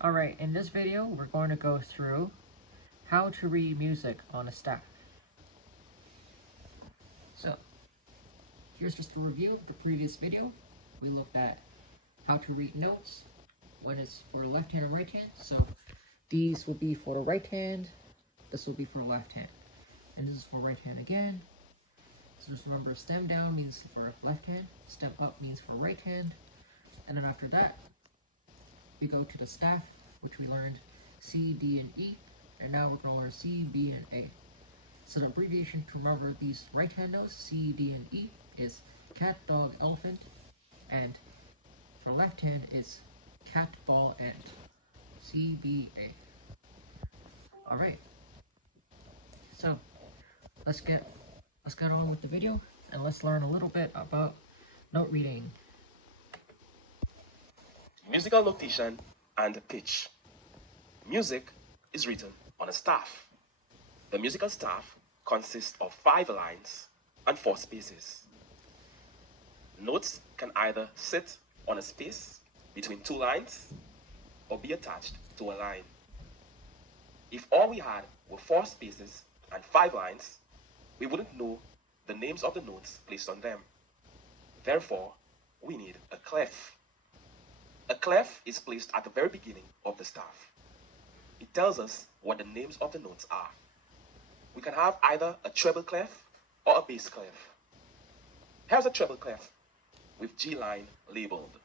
Alright, in this video we're going to go through how to read music on a staff. So, here's just a review of the previous video. We looked at how to read notes, when it's for the left hand and right hand. So, these will be for the right hand, this will be for the left hand. And this is for right hand again. So just remember, stem down means for left hand, step up means for right hand. And then after that, we go to the staff, which we learned C, D, and E. And now we're going to learn C, B, and A. So the abbreviation to remember these right hand notes, C, D, and E, is cat, dog, elephant. And for left hand is cat, ball, ant. C, B, A. Alright. So let's get on with the video and let's learn a little bit about note reading. Musical notation and pitch. Music is written on a staff. The musical staff consists of 5 lines and 4 spaces. Notes can either sit on a space between 2 lines or be attached to a line. If all we had were 4 spaces and 5 lines, we wouldn't know the names of the notes placed on them. Therefore, we need a clef. A clef is placed at the very beginning of the staff. It tells us what the names of the notes are. We can have either a treble clef or a bass clef. Here's a treble clef with G line labeled.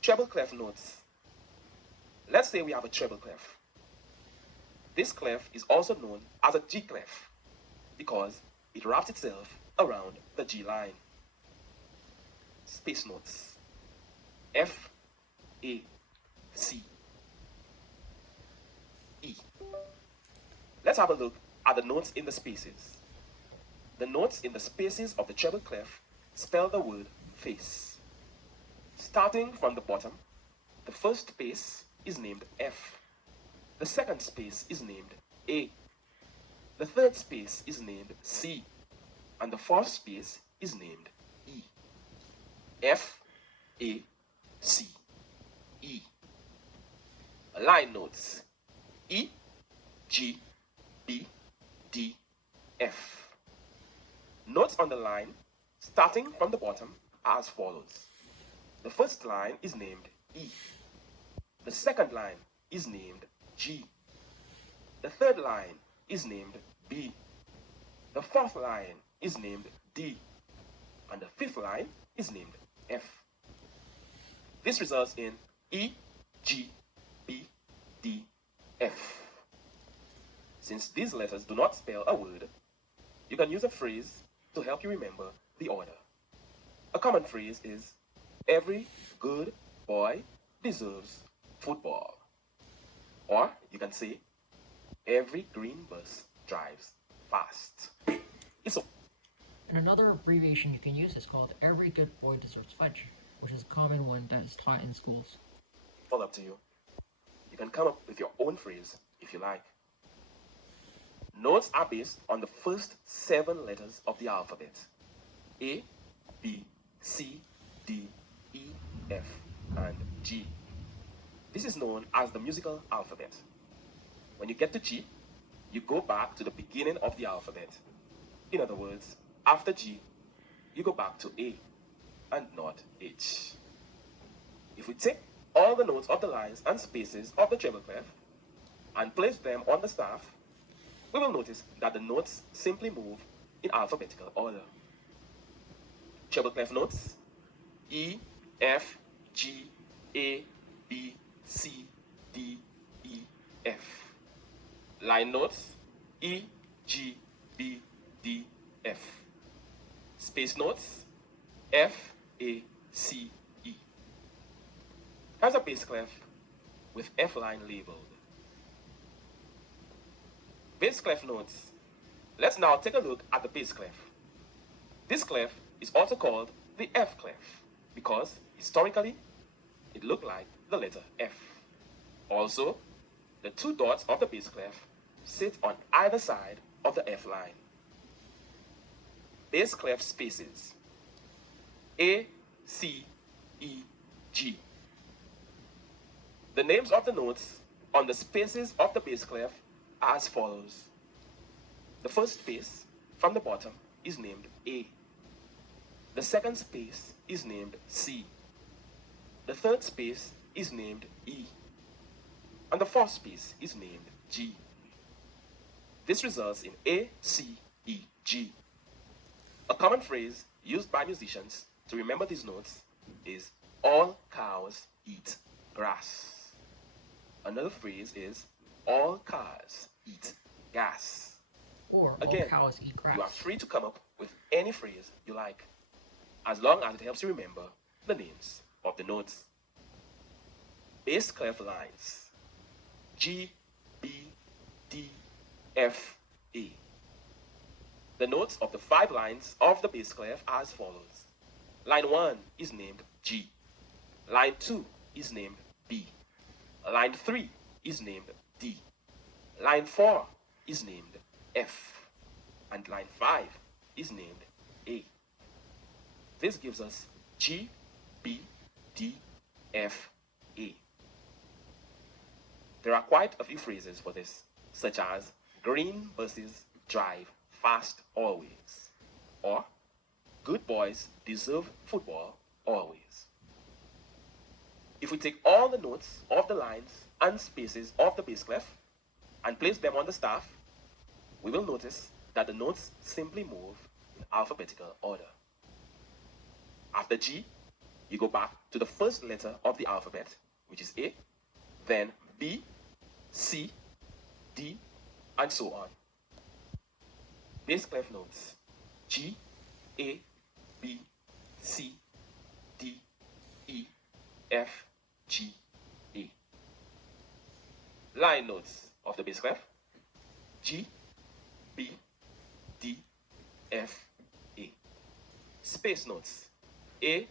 Treble clef notes. Let's say we have a treble clef. This clef is also known as a G clef because it wraps itself around the G line. Space notes. F, A, C, E. Let's have a look at the notes in the spaces. The notes in the spaces of the treble clef spell the word face. Starting from the bottom, the first space is named F. The second space is named A. The third space is named C. And the fourth space is named E. F, A, C, E. Line notes. E, G, B, D, F. Notes on the line, starting from the bottom, are as follows. The first line is named E. The second line is named G. The third line is named B. The fourth line is named D. And the fifth line is named F. This results in E, G, B, D, F. Since these letters do not spell a word, you can use a phrase to help you remember the order. A common phrase is, every good boy deserves football. Or you can say, every green bus drives fast. And another abbreviation you can use is called every good boy deserves fudge, which is a common one that is taught in schools. All up to you. You can come up with your own phrase if you like. Notes are based on the first 7 letters of the alphabet. A, B, C, D, E, F, and G. This is known as the musical alphabet. When you get to G, you go back to the beginning of the alphabet. In other words, after G, you go back to A and not H. If we take all the notes of the lines and spaces of the treble clef and place them on the staff, we will notice that the notes simply move in alphabetical order. Treble clef notes: E, F, G, A, B, C, D, E, F. Line notes: E, G, B, D, F. Space notes: F, A, C, E. Here's a bass clef with F line labeled. Bass clef notes. Let's now take a look at the bass clef. This clef is also called the F clef because historically it looked like the letter F. Also, the 2 dots of the bass clef sit on either side of the F line. Bass clef spaces: A, C, E, G. The names of the notes on the spaces of the bass clef are as follows. The first space from the bottom is named A. The second space is named C. The third space is named E. And the fourth space is named G. This results in A, C, E, G. A common phrase used by musicians to remember these notes is all cows eat grass. Another phrase is all cars eat gas. Or Again, all cows eat grass. You are free to come up with any phrase you like, as long as it helps you remember the names of the notes. Bass clef lines: G, B, D, F, A. The notes of the 5 lines of the bass clef are as follows. Line 1 is named G. Line 2 is named B. Line 3 is named D. Line 4 is named F. And line 5 is named A. This gives us G, B, D, F, A. There are quite a few phrases for this, such as green buses drive fast always, or good boys deserve football always. If we take all the notes of the lines and spaces of the bass clef and place them on the staff, we will notice that the notes simply move in alphabetical order. After G, you go back to the first letter of the alphabet, which is A, then B, C, D, and so on. Bass clef notes: G, A, B, C, D, E, F, G, A. Line notes of the bass clef: G, B, D, F, A. Space notes: A,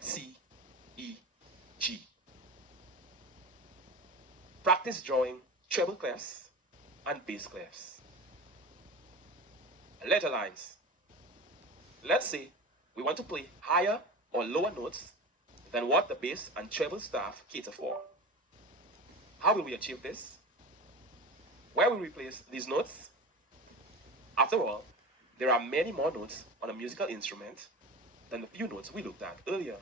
C, E, G. Practice drawing treble clefs and bass clefs. Letter lines. Let's say we want to play higher or lower notes than what the bass and treble staff cater for. How will we achieve this? Where will we place these notes? After all, there are many more notes on a musical instrument than the few notes we looked at earlier.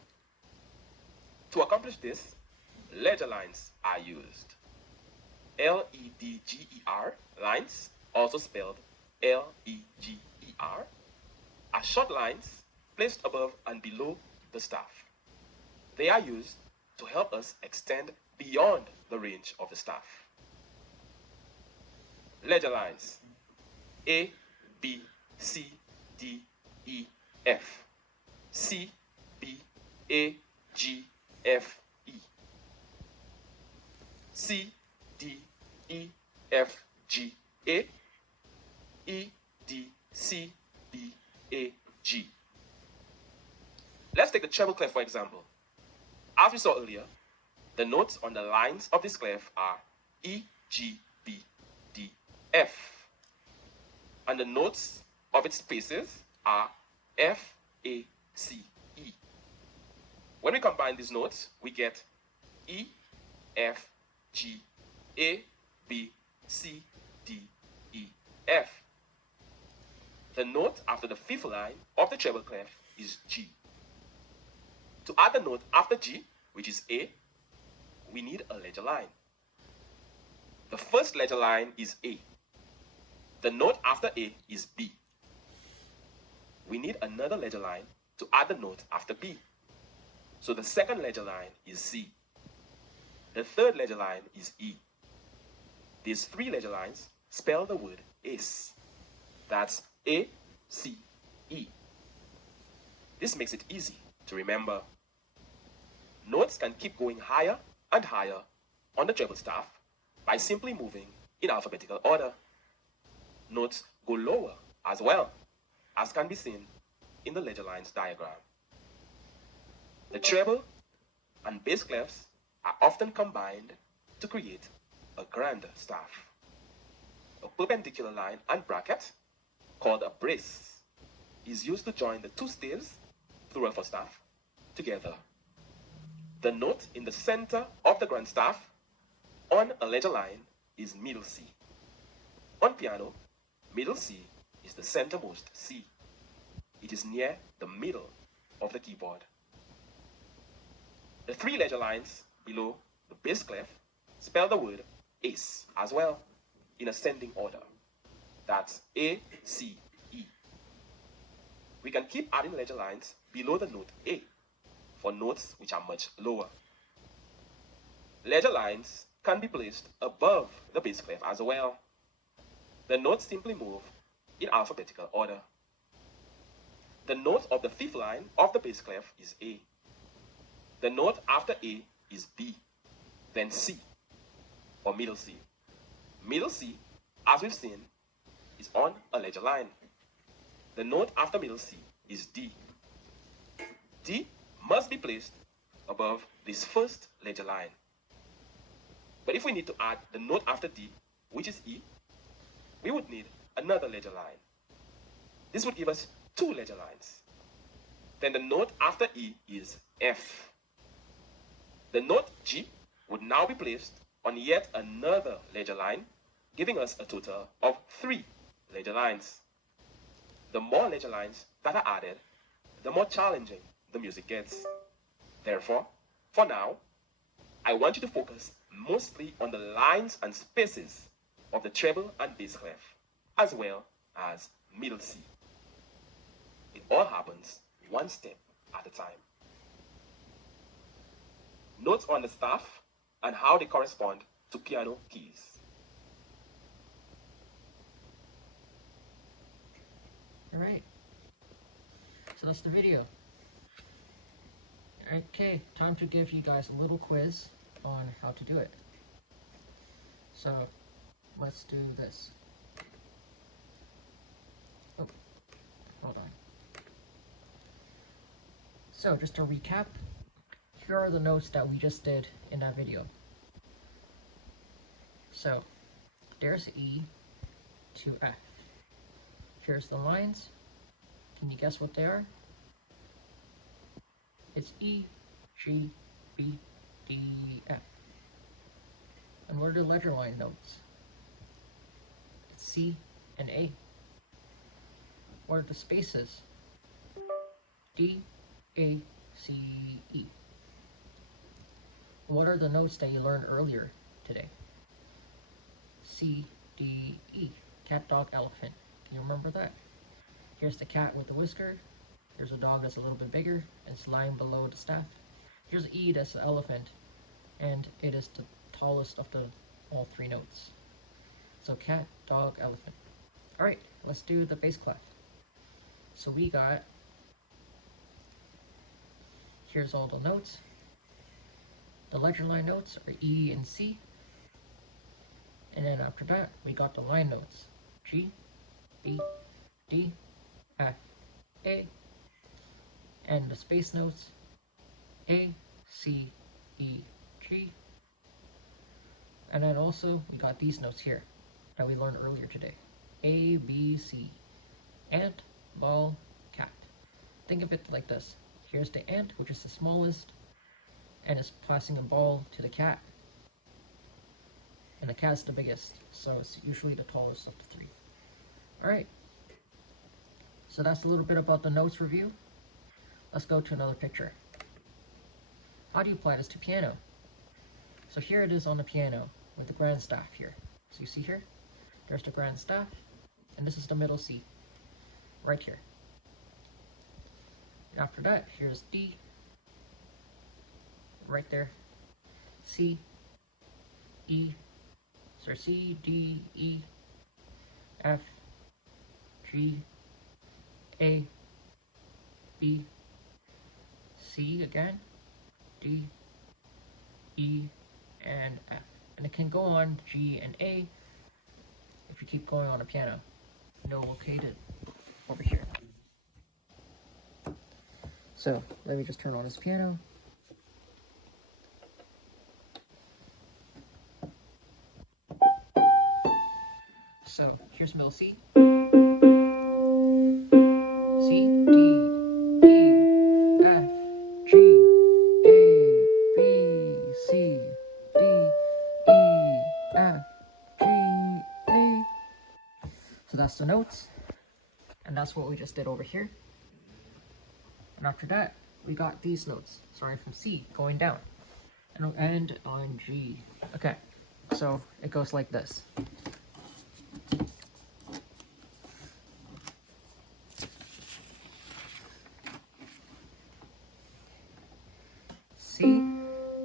To accomplish this, letter lines are used. L-E-D-G-E-R lines, also spelled L-E-G-E-R, are short lines placed above and below the staff. They are used to help us extend beyond the range of the staff. Letter lines: A, B, C, D, E, F. C, B, A, G, F, E. C, D, E, F, G, A. E, D, C, B, A, G. Let's take the treble clef for example. As we saw earlier, the notes on the lines of this clef are E, G, B, D, F. And the notes of its spaces are F, A, C, E. When we combine these notes, we get E, F, G, A, B, C, D, E, F. The note after the 5th line of the treble clef is G. To add the note after G, which is A, we need a letter line. The first letter line is A. The note after A is B. We need another letter line to add the note after B. So the second letter line is C. The third letter line is E. These 3 letter lines spell the word ace. That's A, C, E. This makes it easy to remember. Notes can keep going higher and higher on the treble staff by simply moving in alphabetical order. Notes go lower as well, as can be seen in the letter lines diagram. The treble and bass clefs are often combined to create a grand staff. A perpendicular line and bracket, called a brace, is used to join the 2 staves, plural for staff, together. The note in the center of the grand staff on a ledger line is middle C. On piano, middle C is the centermost C. It is near the middle of the keyboard. The three ledger lines below the bass clef spell the word ace as well, in ascending order. That's A, C, E. We can keep adding ledger lines below the note A for notes which are much lower. Ledger lines can be placed above the bass clef as well. The notes simply move in alphabetical order. The note of the fifth line of the bass clef is A. The note after A is B, then C, or middle C. Middle C, as we've seen, is on a ledger line. The note after middle C is D. D must be placed above this first ledger line. But if we need to add the note after D, which is E, we would need another ledger line. This would give us two ledger lines. Then the note after E is F. The note G would now be placed on yet another ledger line, giving us a total of 3 ledger lines. The more ledger lines that are added, the more challenging the music gets. Therefore, for now, I want you to focus mostly on the lines and spaces of the treble and bass clef, as well as middle C. It all happens one step at a time. Notes on the staff and how they correspond to piano keys. Alright. So that's the video. Okay, time to give you guys a little quiz on how to do it. So, let's do this. Oh, hold on. So, just to recap, here are the notes that we just did in that video. So, there's E to F. Here's the lines. Can you guess what they are? It's E, G, B, D, F. And what are the ledger line notes? It's C and A. What are the spaces? D, A, C, E. What are the notes that you learned earlier today? C, D, E. Cat, dog, elephant. Can you remember that? Here's the cat with the whisker. Here's a dog that's a little bit bigger and it's lying below the staff. Here's E, that's the elephant, and it is the tallest of the all 3 notes. So cat, dog, elephant. Alright, let's do the bass clef. So we got, here's all the notes. The ledger line notes are E and C. And then after that, we got the line notes. G, B, D, F, A. And the space notes, A, C, E, G. And then also, we got these notes here that we learned earlier today. A, B, C. Ant, ball, cat. Think of it like this. Here's the ant, which is the smallest, and it's passing a ball to the cat. And the cat's the biggest, so it's usually the tallest of the 3. Alright. So that's a little bit about the notes review. Let's go to another picture. How do you apply this to piano? So here it is on the piano with the grand staff here. So you see here, there's the grand staff, and this is the middle C, right here. And after that, here's D, right there, C, E, so C, D, E, F, G, A, B, C again, D, E, and F. And it can go on G and A if you keep going on a piano. No located over here. So let me just turn on this piano. So here's middle C. C, D, E, F, G, A, B, C, D, E, So that's the notes. And that's what we just did over here. And after that, we got these notes, starting from C, going down. And it'll end on G. Okay, so it goes like this. C,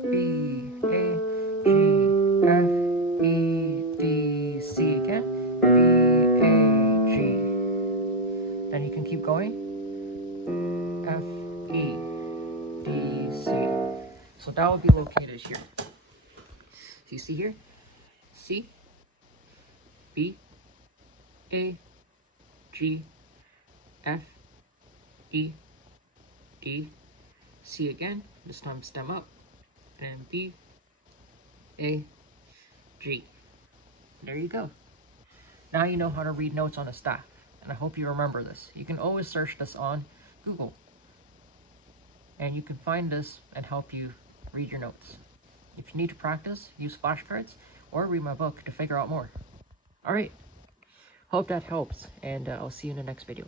B, A, G, F, E, D, C again, B, A, G. Then you can keep going, F, E, D, C. So that would be located here. So you see here, C, B, A, G, F, E, D, C again, this time stem up, and B, A, G. There you go. Now you know how to read notes on a staff, and I hope you remember this. You can always search this on Google, and you can find this and help you read your notes. If you need to practice, use flashcards, or read my book to figure out more. Alright, hope that helps, and I'll see you in the next video.